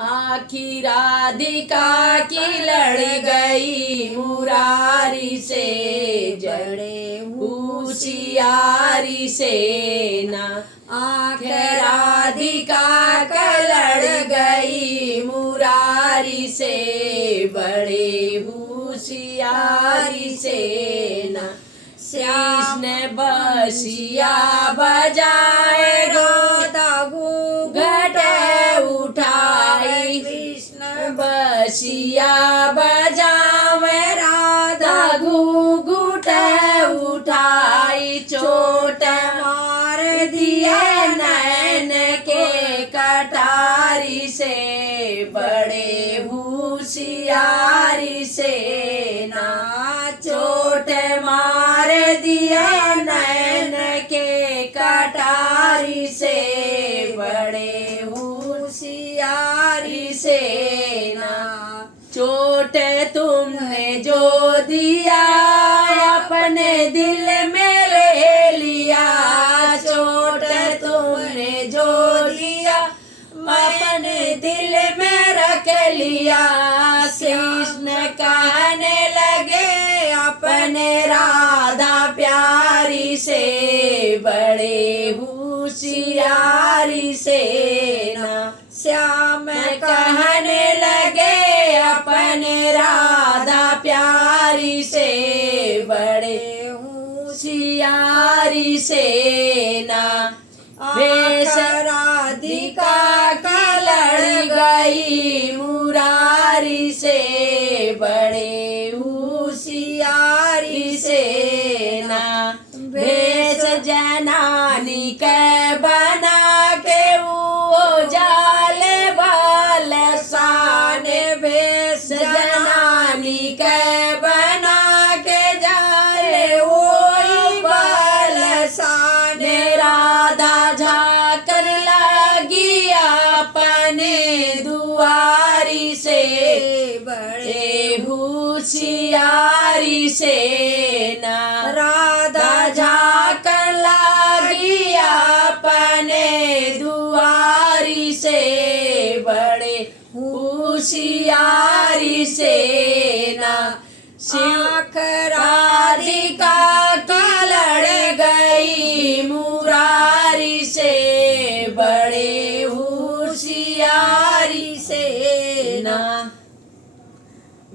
आखिर राधिका की लड़ गई मुरारी से, बड़े होशियारी से ना। आखिर राधिका का लड़ गई मुरारी से, बड़े होशियारी से ना। कृष्ण बसिया बजाए राधा घूंघट उठाई, कृष्ण बसिया बजावे राधा घूंघट उठाई। चोट मार दिया नैन के कटारी से, बड़े होशियारी से ना। चोट मार दिया नैन के कटारी से, बड़े होशियारी से ना। चोट तुमने जो दिया अपने दिल में ले लिया, चोट तुमने जो दिया अपने दिल में रख लिया। कृष्ण कहने लगे अपने राधा प्यारी से, बड़े होशियारी से ना। श्याम कहने लगे अपने राधा प्यारी से, बड़े होशियारी से ना। वेश राधिका की लड़ गई मुरारी से, बड़े होशियारी से ना। वेश जनानी के बना के वो जाले बाल शान, वेश जनानी के बना के जाले वो बाल शान। राधा झाकर लगी अपने दुआरी से, बड़े होशियारी से ना। राधा झाकर लगी अपने दुआरी से, बड़े होशियारी से ना। शिव